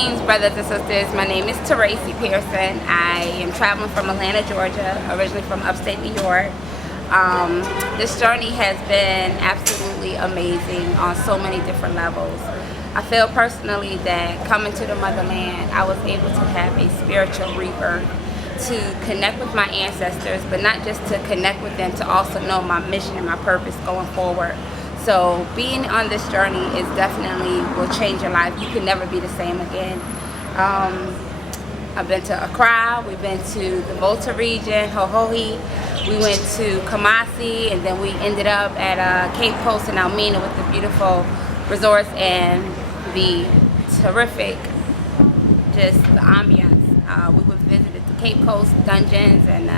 Greetings, brothers and sisters. My name is Tereacy Pearson. I am traveling from Atlanta, Georgia, originally from upstate New York. This journey has been absolutely amazing on so many different levels. I feel personally that coming to the motherland, I was able to have a spiritual rebirth, to connect with my ancestors, but not just to connect with them, to also know my mission and my purpose going forward. So being on this journey is definitely will change your life. You can never be the same again. I've been to Accra, we've been to the Volta region, Hohohi, we went to Kumasi, and then we ended up at Cape Coast in Almena with the beautiful resorts and the terrific, just the ambiance. We visited the Cape Coast dungeons and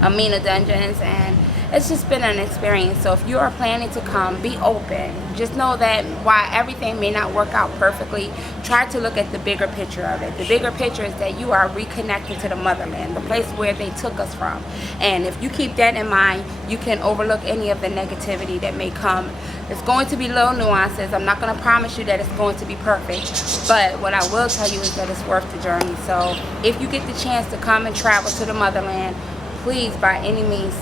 Almena dungeons, and it's just been an experience. So if you are planning to come, be open. Just know that while everything may not work out perfectly, try to look at the bigger picture of it. The bigger picture is that you are reconnected to the motherland, the place where they took us from. And if you keep that in mind, you can overlook any of the negativity that may come. It's going to be little nuances. I'm not going to promise you that it's going to be perfect, but what I will tell you is that it's worth the journey. So if you get the chance to come and travel to the motherland, please, by any means,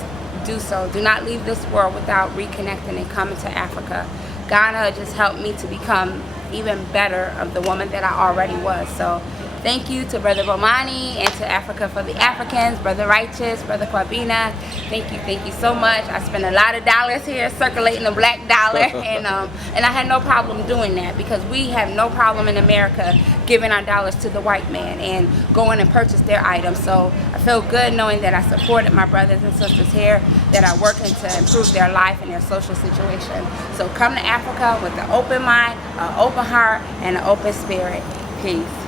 do so. Do not leave this world without reconnecting and coming to Africa. Ghana just helped me to become even better of the woman that I already was. So thank you to Brother Bomani and to Africa for the Africans, Brother Righteous, Brother Kwabena. Thank you so much. I spent a lot of dollars here circulating the black dollar, and I had no problem doing that, because we have no problem in America giving our dollars to the white man and going and purchase their items. So I feel good knowing that I supported my brothers and sisters here that are working to improve their life and their social situation. So come to Africa with an open mind, an open heart, and an open spirit. Peace.